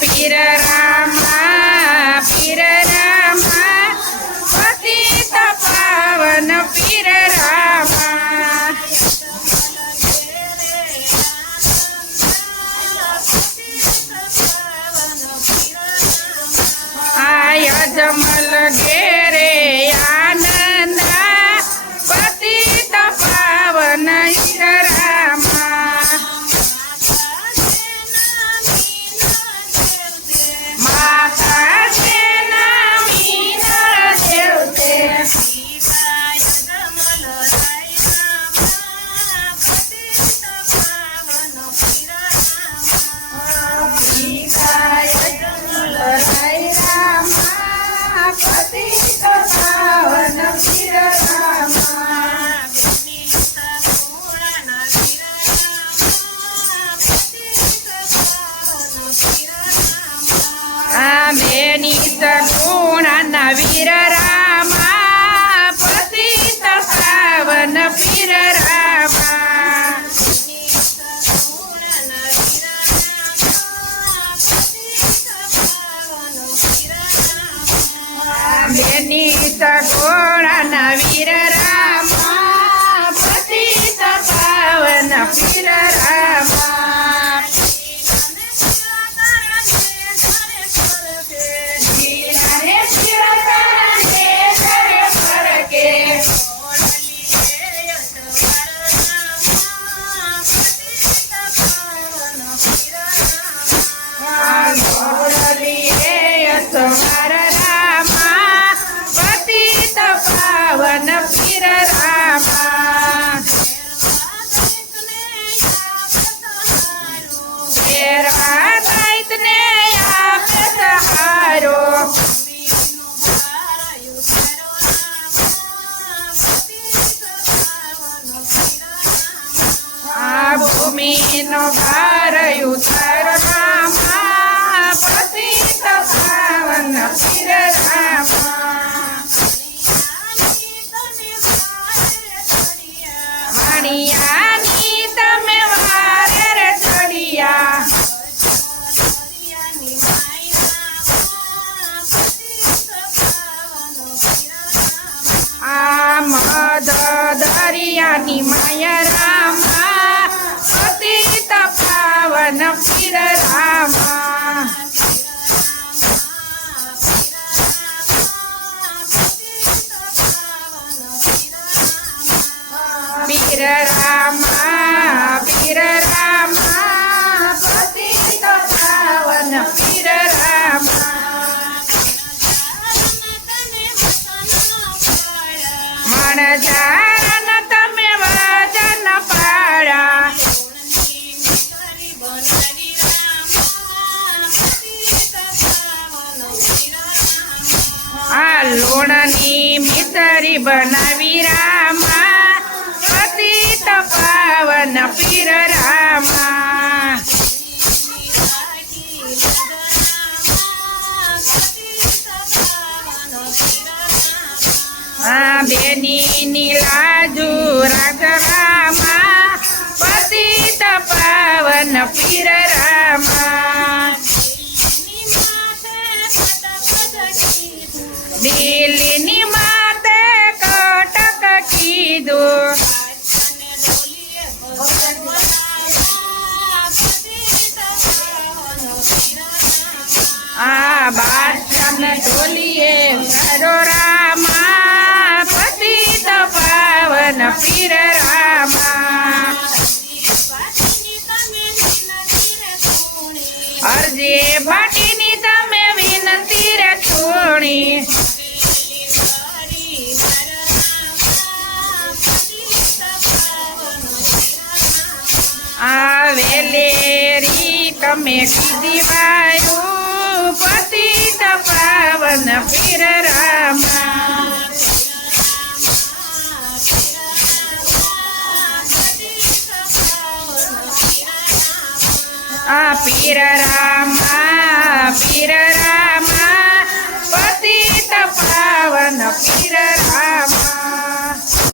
પીર રામા પતિત પાવન પીર રામા આયજમલ ઘેરે આનંદા પતિત પાવન ઈર રામા માતા તેના મીનળ દેવતે પતિત પાવન પીર રામા બેની સગુણા વીર રામા પતિત પાવન પીર રામા બેની સગુણા વીર રામા પતિત પાવન પીર રામા સવાર રામા પતિત પાવન પીર રામા પેરવા દૈતને આપે સહારો આ ભૂમિનો ભાર ઉતાર રામા પતિત પાવન પીર રામા વાણિયાની તમે વારે ચડિયા આ મદ દરિયાની માયા રામા પતિત પાવન પીર રામા પીર રામા પતિત પાવન પીર રામા મણજારન તમે વજન પાડ્યા આ લોણની મિસરી બનાવી રામા પતિત પાવન પીર રામા આ બેની નીલાજુ રાગ રામા પતિત પાવન પીર રામા દિલ્હીની માતે કટક કીધું આ બાદશાહને ઢોલીએ કરો રામા પતિત પાવન પીર રામા અરજી ભાટીની તમે વિનંતી રે છોણી આવેલેરી તમે કીધી વાયું પતિત પાવન પીર રામા આ પીર રામા પતિત પાવન પીર રામા